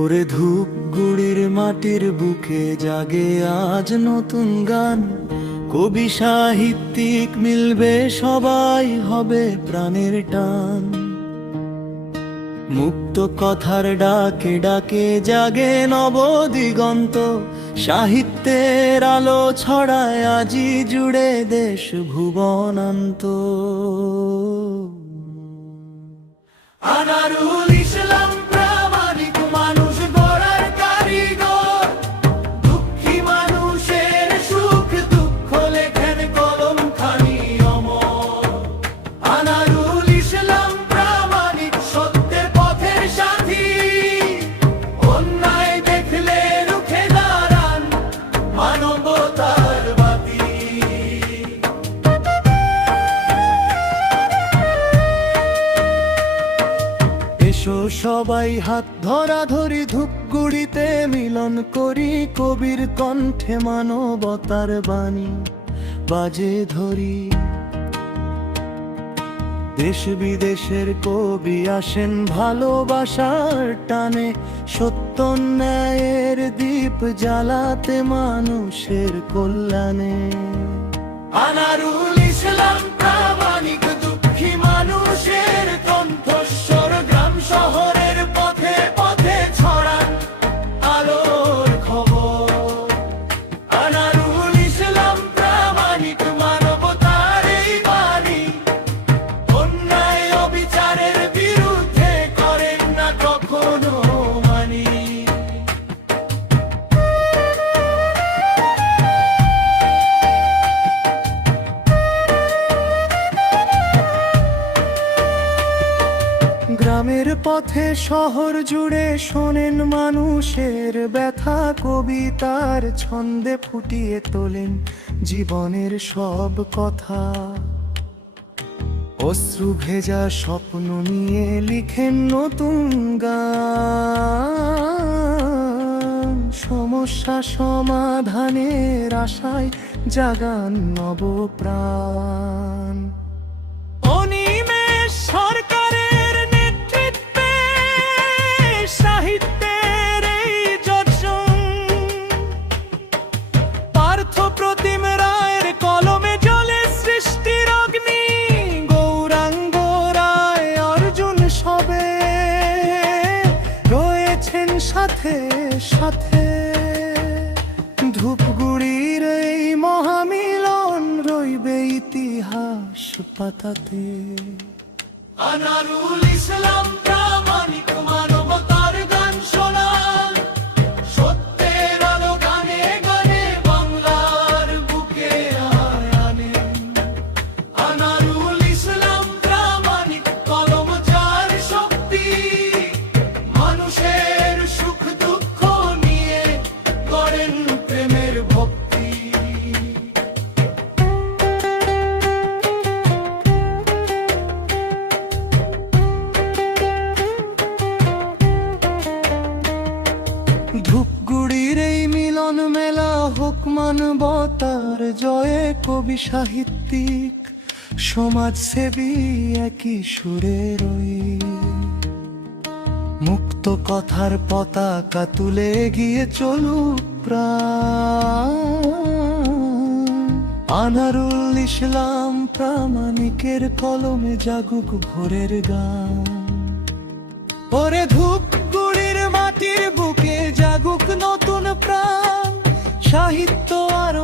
ওরে ধূপ গুড়ির মাটির বুকে জাগে আজ নতুন গান। কবি সাহিত্যিক মিলবে, সবাই হবে প্রাণের টান। মুক্ত কথার ডাকে ডাকে জাগে নবদিগন্ত। সাহিত্যের আলো ছড়ায় আজি জুড়ে দেশ ভুবনান্ত। আনারুল ইসলাম প্রামাণিক মানুষ গড়ার কারিগর। দুঃখী মানুষের সুখ দুঃখ লেখেন কলম খানি অমর। আনারুল ইসলাম প্রামাণিক সত্যের পথের সাথী। অন্যায় দেখলে রুখে দাঁড়ান মানবতার বাতি। এসো সবাই হাত ধরাধরি ধূপগুড়িতে মিলন করি। কবির কণ্ঠে মানবতার বাণী বাজে ধরি। দেশ বিদেশের কবি আসেন ভালোবাসার টানে। সত্য ন্যায়ের দীপ জ্বালাতে মানুষের কল্যাণে। আনারুল ইসলাম প্রামাণিক দুঃখী মানুষের কণ্ঠস্বর। গ্রাম শহরের পথে পথে ছড়ান আলোর খবর। আনারুল ইসলাম প্রামাণিক মানবতার এই বাণী। অন্যায় অবিচারের বিরুদ্ধে করেন না কখনো মানি। গ্রামের পথে শহর জুড়ে শোনেন মানুষের ব্যথা। কবিতার ছন্দে ফুটিয়ে তোলেন জীবনের সব কথা। অশ্রু ভেজা স্বপ্ন নিয়ে লিখেন নতুন গান। সমস্যা সমাধানের আশায় জাগান নবপ্রাণ। অনিমেষ সরকারের নেতৃত্বে সাহিত্যের এই যজ্ঞ। পার্থ প্রতিম রায়ের কলমে জ্বলে সৃষ্টির অগ্নি। গৌরাঙ্গ রায় অর্জুন সবে রয়েছেন সাথে সাথে। ধূপগুড়ির এই মহামিলন রইবে ইতিহাস পাতাতে। আনারুল ইসলাম প্রামাণিক মানবতার গান শোনান। সত্যের আলো গানে গানে বাংলার বুকে আনেন। আনারুল ইসলাম প্রামাণিক কলম যার শক্তি। মানুষের সুখ দুঃখ নিয়ে করেন প্রেমের ভক্তি। ধূপগুড়ির এই মিলন মেলা হোক মানবতার জয়ে। কবি সাহিত্যিক সমাজসেবী একই সুরে রই। মুক্ত কথার পতাকা তুলে গিয়ে চলুক প্রাণ। আনারুল ইসলাম প্রামাণিকের কলমে জাগুক ভোরের গান। ওরে ধূপগুড়ির মাটির বুকে জাগুক নতুন প্রাণ। সাহিত্য আর